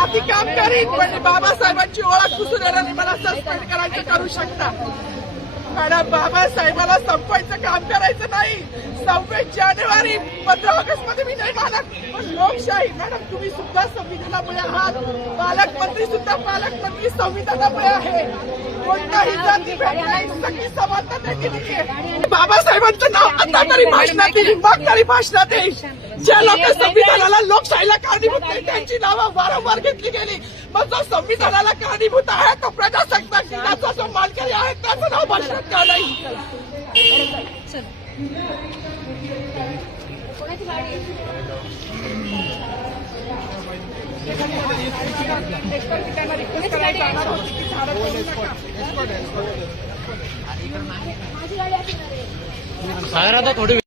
मी माती काम करीन पण बाबासाहेबांची ओळख पुसून येणारी मला सस्पेंड करायचं करू शकता. मॅडम बाबासाहेबाला संपवायचं काम करायचं नाही. सव्वीस जानेवारी पंधरा ऑगस्टमध्ये मी नाही मानत पण लोकशाही मॅडम तुम्ही सुद्धा संविधानामुळे आहात. पालकमंत्री सुद्धा पालकमंत्री संविधानामुळे आहे. कोणताही जाती भेट नाही सगळी समानता त्यांनी दिली आहे. बाबासाहेबांचं नाव आता तरी भाषणात येईल मग तरी भाषणात येईल. ज्या लोक संविधानाला लोकशाहीला कारणीभूत नाही त्यांची नावं वारंवार घेतली गेली. मग जो संविधानाला कारणीभूत आहे तो प्रजासत्ताक दिनाचा जो मालकरी आहे त्याचं नाव भाषणात का नाही? ਸਾਰਾ ਤਾਂ ਤੁਹਾਡੇ